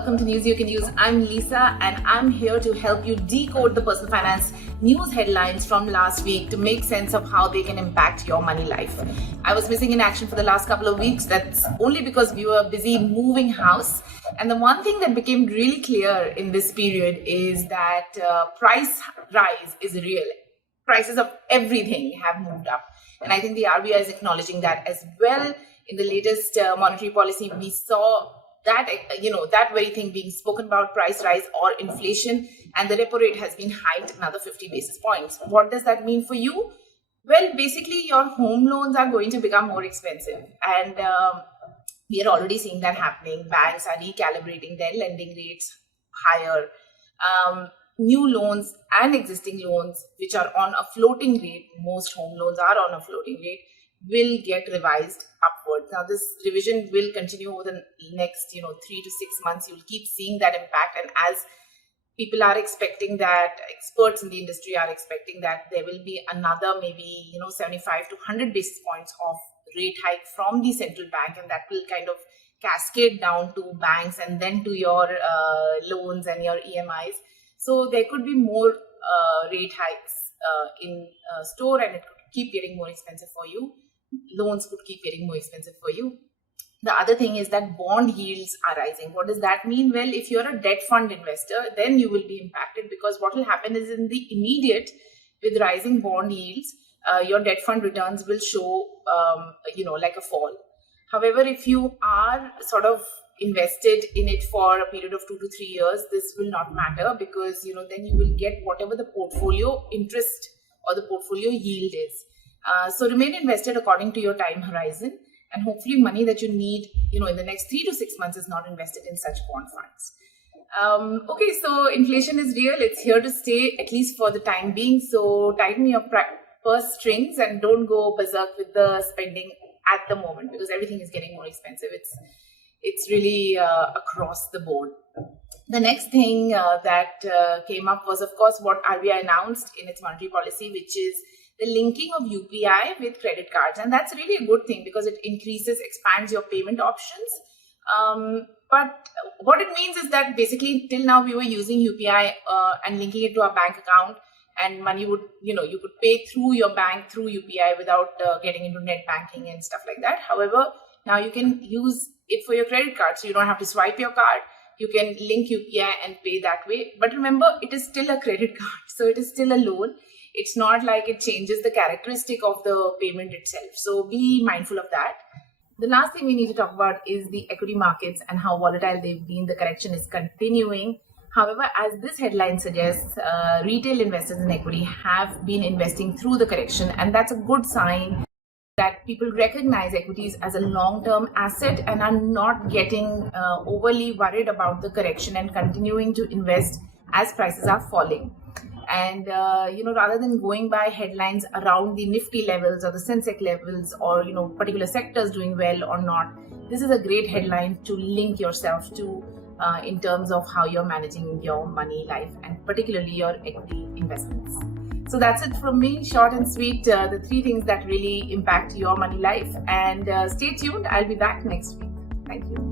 welcome to News You Can Use. I'm Lisa and I'm here to help you decode the personal finance news headlines from last week to make sense of how they can impact your money life. I was missing in action for the last couple of weeks. That's only because we were busy moving house. And the one thing that became really clear in this period is that price rise is real. Prices of everything have moved up. And I think the RBI is acknowledging that as well. In the latest monetary policy, we saw that, that very thing being spoken about, price rise or inflation, and the repo rate has been hiked another 50 basis points. What does that mean for you? Well, basically, your home loans are going to become more expensive. And we are already seeing that happening. Banks are recalibrating their lending rates higher. New loans and existing loans, which are on a floating rate, most home loans are on a floating rate, will get revised upwards. Now, this revision will continue over the next, 3 to 6 months. You'll keep seeing that impact. And as people are expecting that, experts in the industry are expecting that there will be another maybe, 75 to 100 basis points of rate hike from the central bank. And that will kind of cascade down to banks and then to your loans and your EMIs. So there could be more rate hikes in store, and it could keep getting more expensive for you. Loans could keep getting more expensive for you. The other thing is that bond yields are rising. What does that mean? Well, if you're a debt fund investor, then you will be impacted, because what will happen is in the immediate, with rising bond yields, your debt fund returns will show, like a fall. However, if you are sort of invested in it for a period of 2 to 3 years, this will not matter, because, then you will get whatever the portfolio interest or the portfolio yield is. So remain invested according to your time horizon, and hopefully money that you need, in the next 3 to 6 months is not invested in such bond funds. Okay, so inflation is real. It's here to stay, at least for the time being. So tighten your purse strings and don't go berserk with the spending at the moment, because everything is getting more expensive. It's really across the board. The next thing that came up was, of course, what RBI announced in its monetary policy, which is the linking of UPI with credit cards. And that's really a good thing, because it expands your payment options. But what it means is that basically till now we were using UPI and linking it to our bank account, and money would, you could pay through your bank through UPI without getting into net banking and stuff like that. However, now you can use it for your credit card, so you don't have to swipe your card. You can link UPI and pay that way. But remember, it is still a credit card, so it is still a loan. It's not like it changes the characteristic of the payment itself. So be mindful of that. The last thing we need to talk about is the equity markets and how volatile they've been. The correction is continuing. However, as this headline suggests, retail investors in equity have been investing through the correction, and that's a good sign that people recognize equities as a long-term asset and are not getting overly worried about the correction and continuing to invest as prices are falling. And, rather than going by headlines around the Nifty levels or the Sensex levels or, particular sectors doing well or not, this is a great headline to link yourself to in terms of how you're managing your money life and particularly your equity investments. So that's it from me, short and sweet, the 3 things that really impact your money life. And stay tuned. I'll be back next week. Thank you.